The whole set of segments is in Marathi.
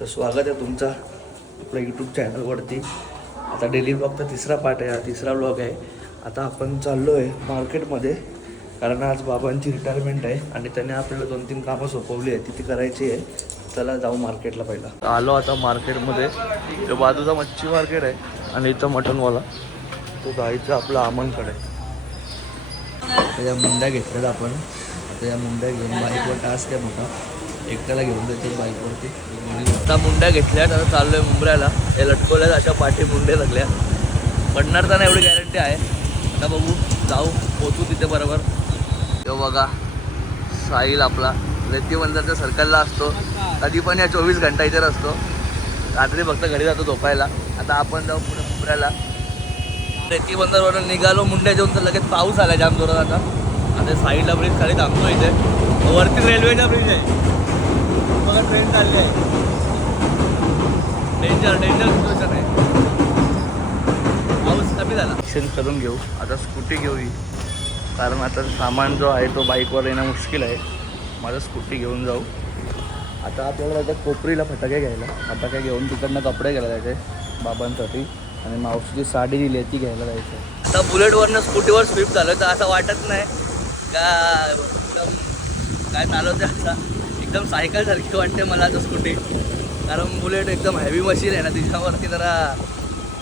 तर स्वागत आहे तुमचा आपल्या यूट्यूब चॅनलवरती। आता डेली ब्लॉगचा तिसरा पार्ट आहे, हा तिसरा ब्लॉग आहे। आता आपण चाललो आहे मार्केटमध्ये, कारण आज बाबांची रिटायरमेंट आहे आणि त्याने आपल्याला 2-3 कामं सोपवली आहे, ती करायची आहे। चला जाऊ मार्केटला। पहिला आलो आता मार्केटमध्ये, तो बाजूचा मच्छी मार्केट आहे आणि इथं मटनवाला तो जायचं आपलं अमनकडे। त्या मुंड्या घेतल्यात आपण, आता या मुंड्या घेऊन बाईकवर टास्क आहे मोठा, एकट्याला घेऊन जायचं बाईकवरती। आता मुंड्या घेतल्यात, आता चाललो आहे मुंबऱ्याला। हे लटकवल्यात अशा पाठी मुंडे लागल्या, पडणार तर नाही एवढी गॅरंटी आहे। आता बघू, जाऊ पोचू तिथे बरोबर। तो बघा साहिल आपला रेतीबंदरच्या सर्कलला असतो, कधी पण या 24 घंटा इथे असतो। रात्री फक्त घरी जातो झोपायला। आता आपण जाऊ पुढे मुंबऱ्याला। रेतीबंदरवरून निघालो मुंड्या जेवून, तर लगेच पाऊस आला जाम जोरात। आता साईडला ब्रिज खाली थांबतो इथे, वरती रेल्वेचा ब्रिज आहे बघा, ट्रेन चालली आहे। डेंजर सिच्युएशन आहे, पाऊस कमी झाला। एक्सचेंज करून घेऊ, आता स्कूटी घेऊ ही, कारण आता सामान जो आहे तो बाईकवर येणं मुश्किल आहे। माझं स्कूटी घेऊन जाऊ। आता आपल्याला जायचं कोपरीला फटाके घ्यायला, फटाके घेऊन तिकडनं कपडे घ्यायला जायचे बाबांसाठी, आणि मावशीची साडी दिली आहे ती घ्यायला जायचं। आता बुलेटवरनं स्कूटीवर स्विफ्ट झालं तर असं वाटत नाही का एकदम काय चालवते, असा एकदम सायकलसारखी वाटते मला आता स्कूटी। कारण बुलेट एकदम हेवी मशीन आहे ना, तिच्यावरती जरा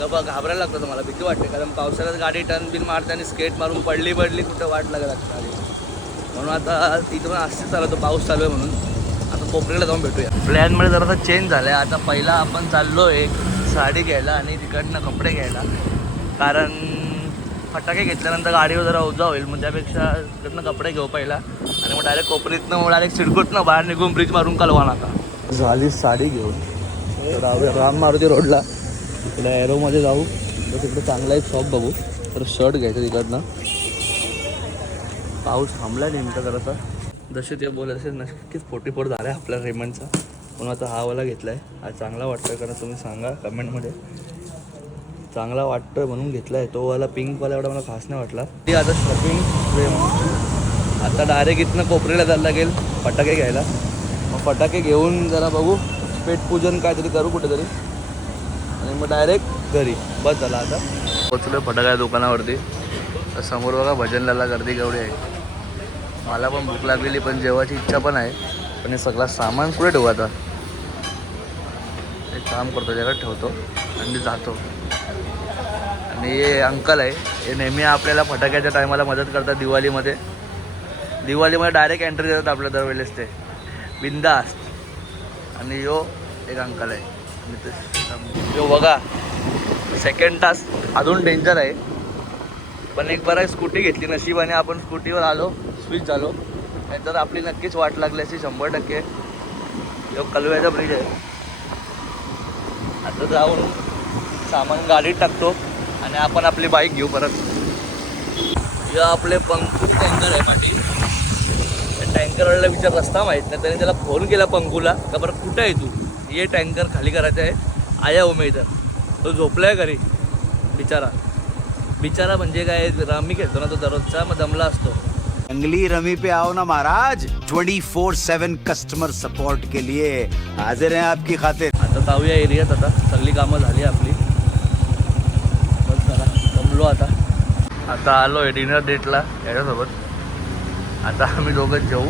घाबरायला लागतं मला, भीती वाटते। कारण पावसाळ्यात गाडी टर्न बिन मारते आणि स्केट मारून पडली कुठं वाट लागत गाडी, म्हणून आता तिथं पण असते चालवतो, पाऊस चालू आहे म्हणून। आता कोपरीला जाऊन भेटूया। प्लॅनमध्ये जरासा चेंज झाला आहे। आता पहिला आपण चाललो आहे साडी घ्यायला आणि तिकडनं कपडे घ्यायला, कारण फटाके घेतल्यानंतर गाडीवर जरा ओझा होईल, मग त्यापेक्षा तिकडनं कपडे घेऊ पहिला, आणि मग डायरेक्ट कोपरीतनं मग डायरेक्ट सिडकोतनं बाहेर निघून ब्रिज मारून कलवान। आता झाली साडी घेऊन राम मारुती रोडला, तिकडे एरोमध्ये जाऊ, तर तिकडे चांगला एक शॉप बघू, तर शर्ट घ्यायचं तिकडनं। पाऊस थांबला नेमका जरासा, जसे ते बोलत असेल नक्कीच 44 झाला आहे आपल्या रेमंडचा, म्हणून आता हा वाला घेतला आहे। हा चांगला वाटतोय का तुम्ही सांगा कमेंटमध्ये, चांगला वाटतोय म्हणून घेतला आहे। तो वाला पिंकवाला एवढा मला खास नाही वाटला। ती आता शॉपिंग आता डायरेक्ट इथनं कोपरीला जायला लागेल फटाके घ्यायला, मग फटाके घेऊन जरा बघू पेटपूजन काहीतरी करू कुठेतरी, आणि मग डायरेक्ट घरी, बस झाला। आता पोचलो फटाक्या दुकानावरती, तर समोर बघा भजनलाला गर्दी केवढी आहे। मला पण भूक लागलेली, पण जेवायची इच्छा पण आहे, पण हे सगळं सामान कुठे ठेवू आता। एक काम करतो, जगात ठेवतो आणि जातो। आणि हे अंकल आहे, हे नेहमी आपल्याला फटाक्याच्या टायमाला मदत करतात दिवाळीमध्ये डायरेक्ट एंट्री देतात आपल्या दरवेळेस, ते बिंदास्त। आणि यो एक अंकल आहे, यो बघा सेकंड टास्क अजून डेंजर आहे, पण एक बरं स्कूटी घेतली नशिबाने, आपण स्कूटीवर आलो, स्विच झालो, नाहीतर आपली नक्कीच वाट लागली अशी 100%। यो कलव्याचा ब्रिज आहे। आता जाऊन सामान गाडीत टाकतो आणि आपण आपली बाईक घेऊ परत। या आपले पंकू टँकर आहे पाठी, त्या टँकरवाल्याला विचार रस्ता माहीत नाही, त्याने त्याला फोन केला पंकूला का बरं कुठं आहे तू, ये टँकर खाली करायचं आहे, आया हो मी इथं। तो झोपला आहे घरी बिचारा म्हणजे काय, रमी खेळतो ना तो दररोजचा, मग दमला असतो। जंगली रमी पे आओ ना महाराज, 24/7 कस्टमर सपोर्ट के लिए हाजिर हैं आपकी खातिर। आता जाऊया एरियात, आता सगळी कामं झाली आपली, बस चला जमलो आता आलो आहे डिनर डेटला याच्यासोबत। आता आम्ही दोघं जेवू।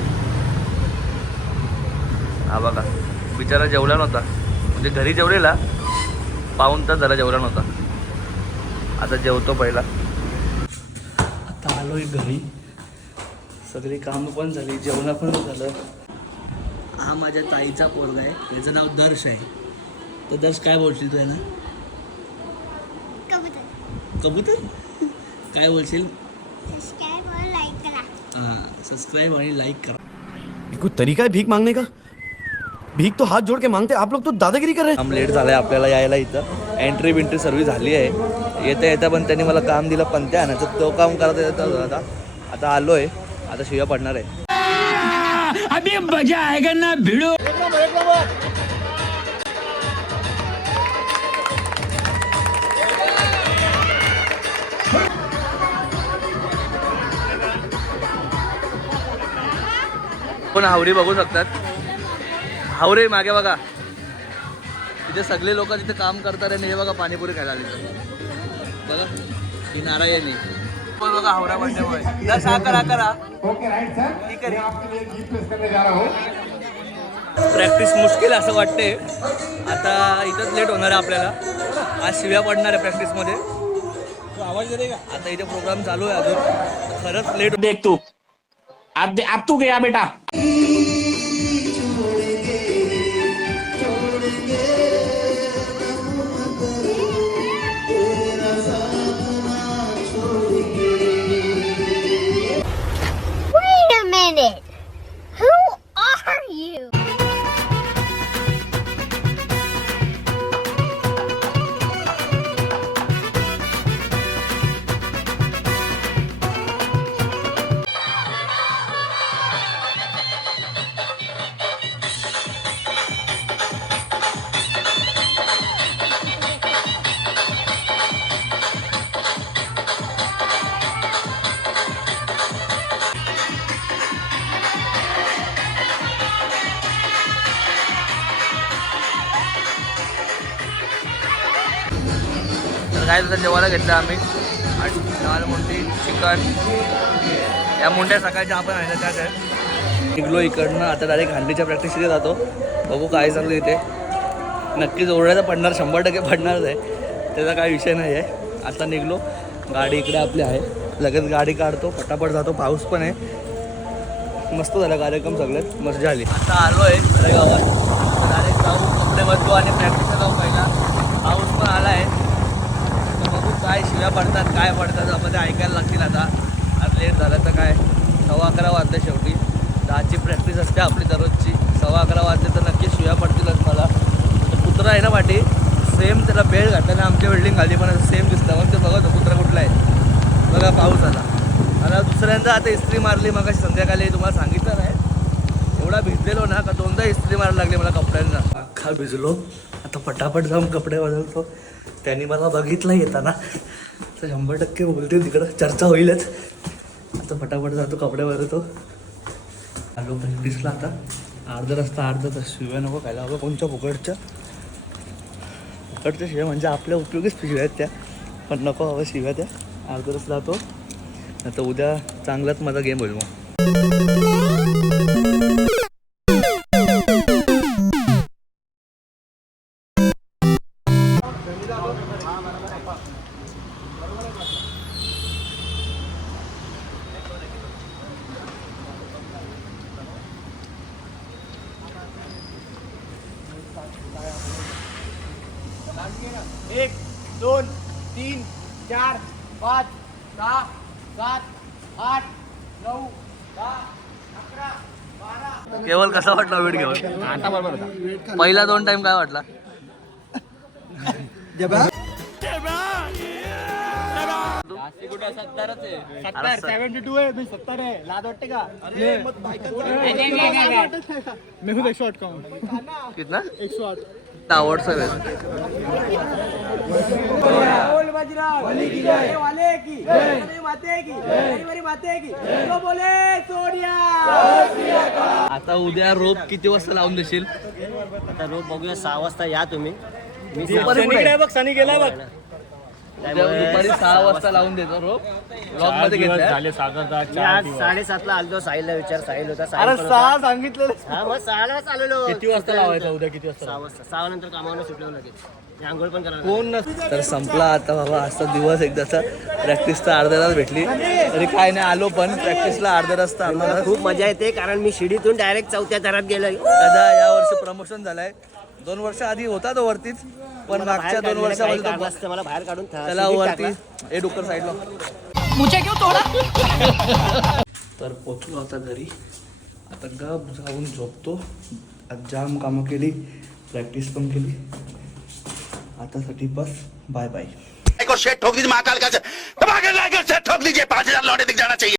हा बघा बिचारा जेवला नव्हता, म्हणजे घरी जेवलेला, पाऊण तास झाला जेवला नव्हता। आता जेवतो पहिला। आता आलो आहे घरी, सगळी कामं पण झाली, जेवण पण झालं। हा माझ्या ताईचा पोरगा आहे, याचं नाव दर्श आहे। तर दर्श काय बोलशील तू आहे ना, कबूतर काय बोलशील? हां सबस्क्राईब आणि लाईक करा। कोई तरीका है भीख मांगने का? भीख तो हाथ जोड़ के मांगते, आप लोग तो दादागिरी कर रहे हैं। काम लेट झालं आहे आपल्याला यायला, इथं एंट्री सर्व्हिस झाली आहे। येता पण त्यांनी मला काम दिलं पंत्या आणायचं, तो काम करता येतं। आता आलो आहे, आता शिव्या पडणार आहे। अभी मजा आएगा ना भिड़ो। पण हावरी बघू शकतात, हावरे मागे बघा, इथे सगळे लोक तिथे काम करतात आणि हे बघा पाणीपुरी खायला आले बघा ही नारायणी पण बघा हावरा बंड्यामुळे करा ठीक आहे प्रॅक्टिस मुश्किल असं वाटते आता इथंच लेट होणार आहे आपल्याला आज शिव्या पडणार आहे प्रॅक्टिसमध्ये आवाज येते का आता इथे प्रोग्राम चालू आहे अजून खरंच लेट देख तू अब तू गया बेटा Wait a minute. Who are you? तर काय तसं जेवायला घेतलं आम्ही आणि दाल मुंडी चिकन या मुंड्या सकाळच्या आपण आहे ना त्याच आहे निघलो इकडनं आता डायरेक्ट हंडीच्या प्रॅक्टिसमध्ये जातो बघू काय चाललं इथे नक्कीच ओरडायला पडणार 100% पडणारच आहे त्याचा काही विषय नाही आहे आता निघलो गाडी इकडे आपली आहे लगेच गाडी काढतो पटापट जातो पाऊस पण आहे मस्त झाला कार्यक्रम सगळ्यात मस्त झाली आता आलो आहे गावात डायरेक्ट जाऊ कपडे बदलू आणि प्रॅक्टिसला जाऊ पहिला पाऊस पण आला आहे बघू काय शिव्या पडतात काय पडतात आपण ते ऐकायला लागतील आता आज लेट झालं तर काय 11:15 वाजले शेवटी 10ची प्रॅक्टिस असते आपली दररोजची 11:15 वाजले तर नक्की शिव्या पडतीलच मला कुत्रा आहे ना पाठी सेम त्याला बेल्ट घातल्याने आमच्या बिल्डिंग खाली पण सेम दिसतं मग ते बघा कुत्रा कुठला आहे बघा पाऊस आला मला दुसऱ्यांदा आता इस्त्री मारली मग संध्याकाळी तुम्हाला सांगितलं नाही एवढा भिजलेलो ना का 2दा इस्त्री मारायला लागली मला कपड्यांना अख्खा भिजलो आता पटापट जाऊन कपडे बदलतो त्यांनी मला बघितलं येताना तर 100% बोलते तिकडं चर्चा होईलच आता फटाफट जातो कपडे बदलतो आलो प्रॅक्टिसला आता अर्धा तास शिव्या नको खायला हवं कोणच्या फुकटच्या शिव्या म्हणजे आपल्या उपयोगीच शिव्या आहेत त्या पण नको हवं शिव्या त्या अर्धा तास जातो आता उद्या चांगलाच माझा गेम होईल मग एक 2 3 4 5 6 7 8 9 10 11 12 केवळ कसा वाटला वेट घेऊन आता बरोबर होता पहिला 2 टाइम काय वाटला कुठे 70च आहे 72 है मैं 70 है लाद वाटते का अरे मत मैं खुद 108 का हूं कितना 108 आवडतं बोल बजरंग बली की जय वाले की जय माते की मेरी माते की तो बोले सोनिया आता उद्या रोप किती वाजता लावून देशील आता रोज बघूया 6 वाजता या तुम्ही मी दुपारी कुठे आहे? बघ सनी गेलाय बघ उद्या दुपारी 6 वाजता लावून देतो रोप ब्लॉक मध्ये घेतलाय मी आज 7:30ला आलो साहिलला विचार साहिल होता अरे साहिल 6 सांगितलं हा मग 6ला चाललो किती वाजता लावायचं उद्या किती वाजता 6 वाजता 6 नंतर कामावर सुटलो लगेच मी आंघोळ पण करायला कोण नसतं तर संपला आता बाबा आजचा दिवस एकदाचा प्रॅक्टिस तर अर्ध्या तास भेटली तरी काय नाही आलो पण प्रॅक्टिसला अर्धा तास तर अर्धा तास खूप मजा येते कारण मी शिडीतून डायरेक्ट 4थ्या थरात गेलोय दादा या वर्षी प्रमोशन झालंय 2 वर्ष आधी होता तो वरतीच पण मागच्या 2 वर्षामध्ये काढलं तो असतं मला बाहेर काढून त्याला शिडीत वरती टाकला. हे डुक्कर साईडला मुझे क्यों तोड़ा तर पोचलो आता घरी आता गप जाऊन झोपतो आज जाम कामं केली प्रॅक्टिस पण केली आतासाठी बस बाय बाय को शेट ठोक दीजिए महाकाल का दबा के लाकर शेट ठोक दीजिए 5000 लौटे दिख जाना चाहिए